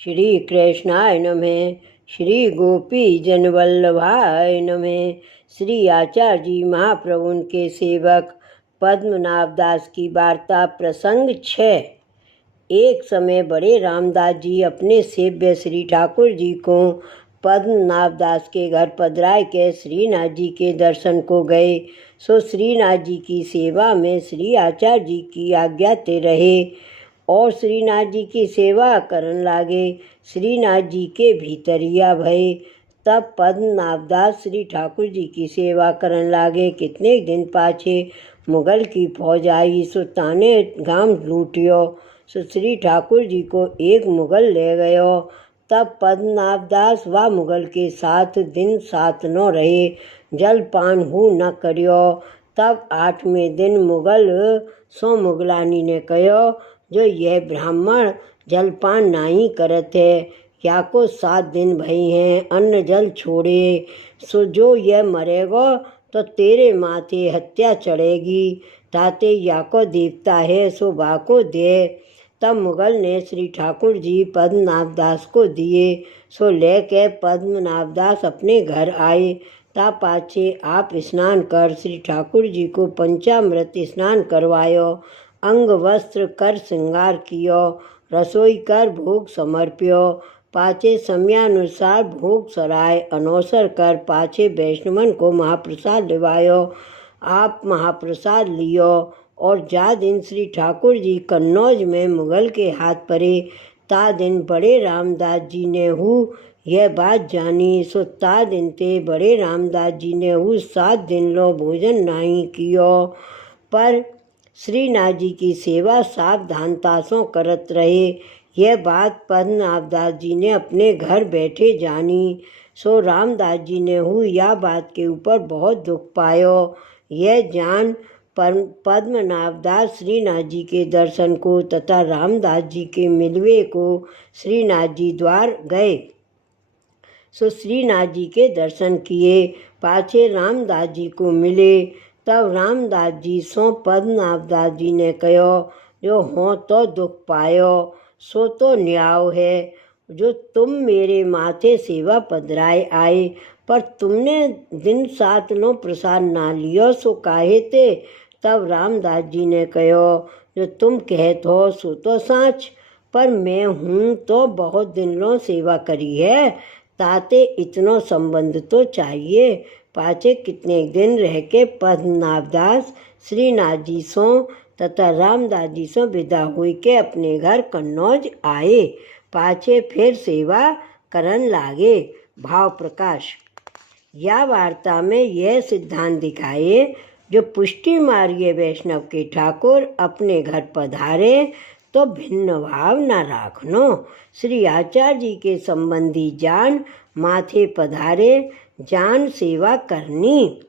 श्री कृष्णाय नमः। श्री गोपी जनवल्लभाय नमः। श्री आचार्य जी महाप्रभु के सेवक पद्मनाभ दास की वार्ता प्रसंग 6। एक समय बड़े रामदास जी अपने सेव्य श्री ठाकुर जी को पद्मनाभ दास के घर पधराए के श्रीनाथ जी के दर्शन को गए। सो श्रीनाथ जी की सेवा में श्री आचार्य जी की आज्ञा ते रहे और श्रीनाथ जी की सेवा करन लागे। श्रीनाथ जी के भीतरिया भय। तब पद्मनाभ दास श्री ठाकुर जी की सेवा करन लागे। कितने दिन पाछे मुगल की फौज आई सो ताने गांव लूटियो। सो श्री ठाकुर जी को एक मुगल ले गयो। तब पद्मनाभ दास व मुगल के साथ दिन 7 न रहे, जलपान हु न करियो। तब 8वें दिन मुगल सो मुगलानी ने कहो, जो यह ब्राह्मण जलपान नहीं करत है, या को 7 दिन भई हैं, अन्न जल छोड़े। सो जो यह मरेगो तो तेरे माथे हत्या चढ़ेगी। ताते या को देवता है सो बाको दे। तब मुगल ने श्री ठाकुर जी पद्मनाभ दास को दिए। सो लेके पद्मनाभ दास अपने घर आए। ता पाछे आप स्नान कर श्री ठाकुर जी को पंचामृत स्नान करवायो। अंग वस्त्र कर श्रृंगार कियो। रसोई कर भोग समर्प्यो। पाछे समयानुसार भोग सराय अनौसर कर पाछे वैष्णवन को महाप्रसाद दिवायो। आप महाप्रसाद लियो और जा दिन श्री ठाकुर जी कन्नौज में मुगल के हाथ पड़े, ता दिन बड़े रामदास जी ने हु यह बात जानी। सो ता दिन ते बड़े रामदास जी ने हु 7 दिन लो भोजन नहीं कियो, पर श्रीनाथ जी की सेवा सावधानता से करत रहे। यह बात पद्मनाभ दास जी ने अपने घर बैठे जानी। सो रामदास जी ने हु यह बात के ऊपर बहुत दुख पायो। यह जान पद्मनाभ दास श्रीनाथ जी के दर्शन को तथा रामदास जी के मिलवे को श्रीनाथ जी द्वार गए। सो श्रीनाथ जी के दर्शन किए। पाछे रामदास जी को मिले। तब रामदास जी सो पद्मनाभ दास जी ने कहो, जो हो तो दुख पायो सो तो न्याय है। जो तुम मेरे माथे सेवा पधराए आए, पर तुमने दिन 7 नो प्रसाद ना लियो सो काहे ते। तब रामदास जी ने कहो, जो तुम कहत हो सो तो साच, पर मैं हूँ तो बहुत दिन लो सेवा करी है, ताते इतनो संबंध तो चाहिए। पाछे कितने दिन रह के पद्मनाभ दास श्रीनाथ जी सो तथा रामदास जी सो विदा हुई के अपने घर कन्नौज आए। पाछे फिर सेवा करन लागे। भाव प्रकाश। या वार्ता में यह सिद्धांत दिखाए, जो पुष्टि मार्गीय वैष्णव के ठाकुर अपने घर पधारे तो भिन्न भाव न राखनो। श्री आचार्य जी के संबंधी जान माथे पधारे, जान सेवा करनी।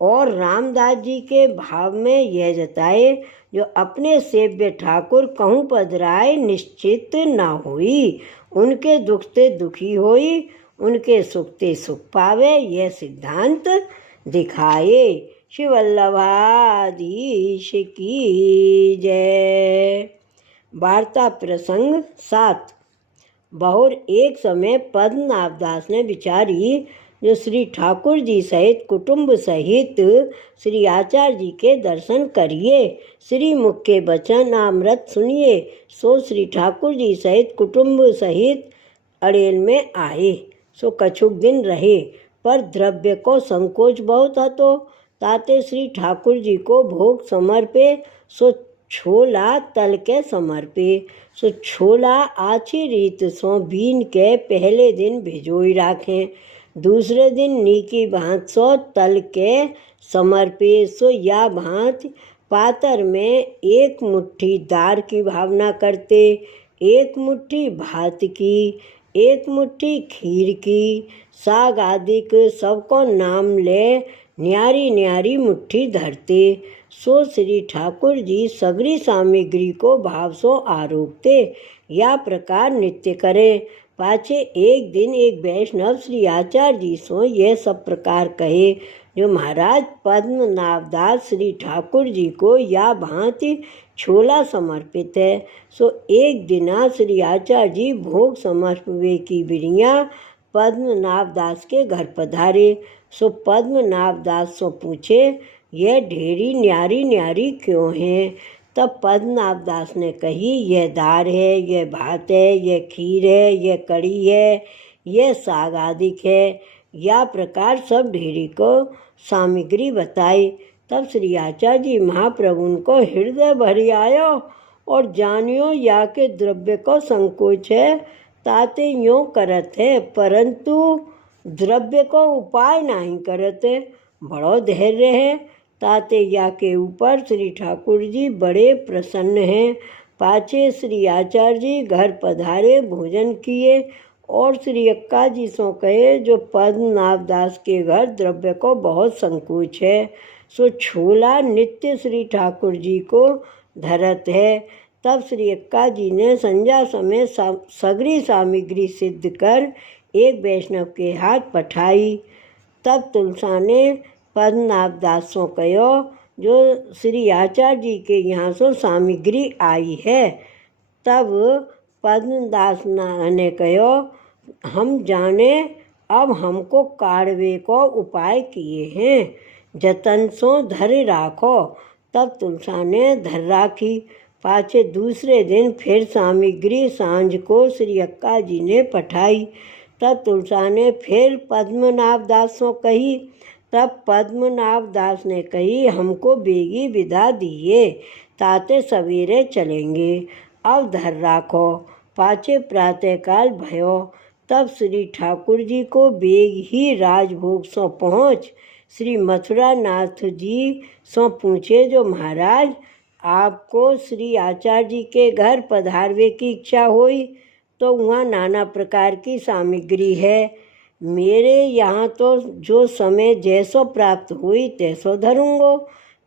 और रामदास जी के भाव में यह जताए, जो अपने सेव्य ठाकुर कहूँ पधराए निश्चित न होई, उनके दुख ते दुखी होई, उनके सुख ते सुख पावे। यह सिद्धांत दिखाए। श्री वल्लभाधीश की जय। वार्ता प्रसंग 7। बहुर एक समय पद्मनाभ दास ने विचारी, जो श्री ठाकुर जी सहित कुटुंब सहित श्री आचार्य जी के दर्शन करिए, श्री मुख के वचन अमृत सुनिए। सो श्री ठाकुर जी सहित कुटुंब सहित अड़ेल में आए। सो कछुक दिन रहे, पर द्रव्य को संकोच बहुत हतो, ताते श्री ठाकुर जी को भोग समर्पे। सो छोला तल के समर्पे। सो छोला आछी रीत सो बीन के पहले दिन भिजोई राखें, दूसरे दिन नीकी भांत सो तल के समर्पे। सो या भांत पातर में 1 मुट्ठी दार की भावना करते, 1 मुट्ठी भात की, 1 मुट्ठी खीर की, साग आदिक सबको नाम ले न्यारी न्यारी मुट्ठी धरते। सो श्री ठाकुर जी सगरी सामग्री को भाव सो आरोपते, या प्रकार नित्य करे। पाछे एक दिन एक वैष्णव श्री आचार्य जी सो यह सब प्रकार कहे, जो महाराज पद्मनाभ दास श्री ठाकुर जी को या भांति छोला समर्पित है। सो एक दिना श्री आचार्य जी भोग समर्पवे की बिरिया पद्मनाभ दास के घर पधारे। सो पद्मनाभ दास सो पूछे, यह ढेरी न्यारी न्यारी क्यों है? तब पद्मनाभ दास ने कही, यह दाल है, यह भात है, यह खीर है, यह कड़ी है, यह साग आदिक है। या प्रकार सब ढेरी को सामग्री बताई। तब श्री आचार्य जी महाप्रभु उनको हृदय भरी आयो और जानियो या के द्रव्य को संकोच है, ताते यूँ करत है, परंतु द्रव्य को उपाय नहीं करत है। बड़ो धैर्य है, ताते या के ऊपर श्री ठाकुर जी बड़े प्रसन्न हैं। पाछे श्री आचार्य जी घर पधारे, भोजन किए और श्री अक्का जी सो कहे, जो पद्मनाभ दास के घर द्रव्य को बहुत संकोच है, सो छोला नित्य श्री ठाकुर जी को धरत है। तब श्री अक्का जी ने संध्या समय सगरी सामग्री सिद्ध कर एक वैष्णव के हाथ पठाई। तब तुलसा ने पद्मनाभ दास सो कहो, जो श्री आचार्य जी के यहाँ सो सामग्री आई है। तब पद्मदास ने कहो, हम जाने अब हमको काढ़वे को उपाय किए हैं, जतन सो धर राखो। तब तुलसा ने धर राखी। पाछे दूसरे दिन फिर सामग्री सांझ को श्री अक्का जी ने पठाई। तब तुलसा ने फिर पद्मनाभ दास सो कही। तब पद्मनाभ दास ने कही, हमको बेगी विदा दिए, ताते सवेरे चलेंगे, अब धर राखो। पाछे प्रातःकाल भयो। तब श्री ठाकुर जी को बेग ही राजभोग सो पहुँच श्री मथुरा नाथ जी सो पूछे, जो महाराज आपको श्री आचार्य जी के घर पधारवे की इच्छा हुई तो वहाँ नाना प्रकार की सामग्री है। मेरे यहाँ तो जो समय जैसो प्राप्त हुई तैसो धरूंगो।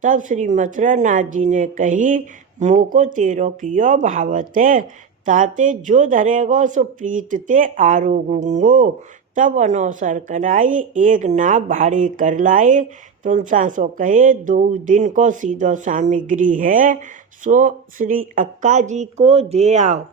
तब श्री मथुरा नाथ जी ने कही, मोको तेरो कियो भावत है, ताते जो धरेगो सो प्रीत ते आरोगूंगो। तब अनौसर कराई, एक नाव भाड़े कर लाए। तुलसा सो कहे, 2 दिन को सीधो सामग्री है, सो श्री अक्का जी को दे आओ।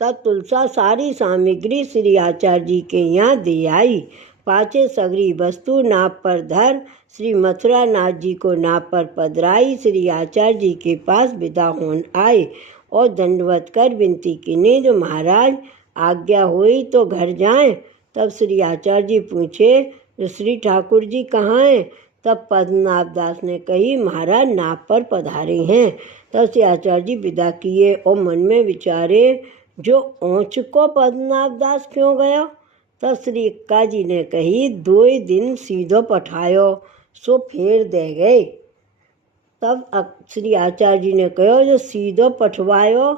तब तुलसा सारी सामग्री श्री आचार्य जी के यहाँ दे आई। पाछे सगरी वस्तु नाप पर धर श्री मथुरा नाथ जी को नाप पर पधराई। श्री आचार्य जी के पास विदा होन आए और दंडवत कर विनती की, जो महाराज आज्ञा हुई तो घर जाएं। तब श्री आचार्य जी पूछे, जो श्री ठाकुर जी कहाँ हैं? तब पद्मनाभ दास ने कही, महाराज नाप पर पधारे हैं। तब श्री आचार्य जी विदा किए और मन में विचारे, जो ओंच को पद्मनाभ दास क्यों गया? तब श्री अक्का जी ने कही, 2 दिन सीधो पठायो, सो फेर दे गए। तब श्री आचार्य जी ने कहो, जो सीधो पठवायो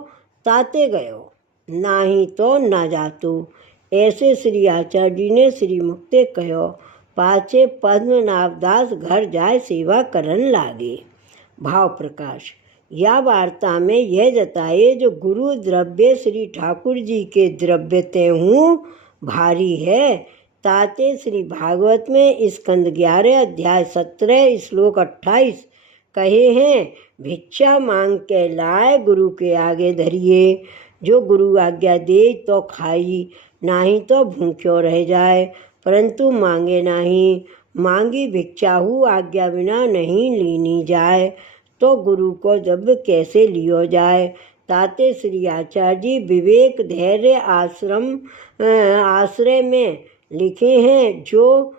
ताते गयो, नाही तो ना जातू। ऐसे श्री आचार्य जी ने श्री मुक्ते कहो। पाछे पद्मनाभ दास घर जाए सेवा करन लागे। भाव प्रकाश। या वार्ता में यह जताए, जो गुरु द्रव्य श्री ठाकुर जी के द्रव्य ते हूँ भारी है, ताते श्री भागवत में स्कंद 11 अध्याय 17 श्लोक 28 कहे हैं, भिक्षा मांग के लाए गुरु के आगे धरिए, जो गुरु आज्ञा दे तो खाई, नहीं तो भूख्यो रह जाए, परंतु मांगे नहीं। मांगी भिक्षाहु आज्ञा बिना नहीं लीनी जाए, तो गुरु को जब कैसे लियो जाए। ताते श्री आचार्य जी विवेक धैर्य आश्रय में लिखे हैं, जो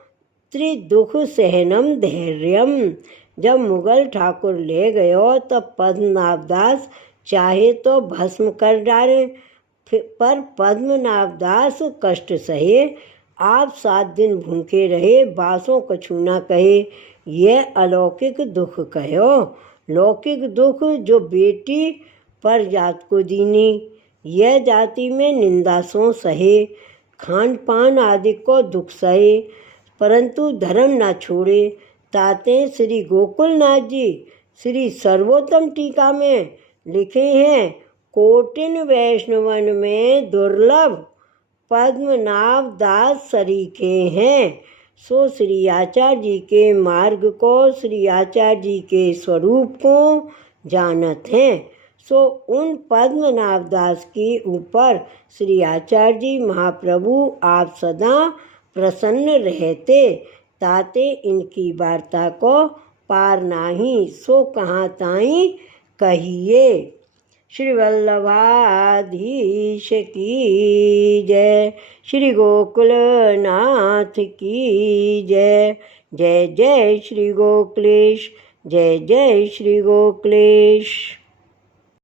त्रिदुख सहनम धैर्यम। जब मुगल ठाकुर ले गयो तब पद्मनाभ दास चाहे तो भस्म कर डाले, पर पद्मनाभ दास कष्ट सहे। आप 7 दिन भूखे रहे, बासों कछु न कहे, यह अलौकिक दुख कहो। लौकिक दुख जो बेटी पर जात को दीनी, यह जाति में निंदा सो सहे, खान पान आदि को दुख सहे, परंतु धर्म न छोड़े। ताते श्री गोकुलनाथ जी श्री सर्वोत्तम टीका में लिखे हैं, कोटिन वैष्णवन में दुर्लभ पद्मनाभ दास सरीखे हैं। सो श्री आचार्य जी के मार्ग को, श्री आचार्य जी के स्वरूप को जानत हैं। सो उन पद्मनाभ दास के ऊपर श्री आचार्य जी महाप्रभु आप सदा प्रसन्न रहते, ताते इनकी वार्ता को पार नाही, सो कहाँ ताई कहिए। श्री वल्लभाधीश की जय, श्री गोकुलनाथ की जय। जय जय श्री गोकुलेश, जय जय श्री गोकुलेश।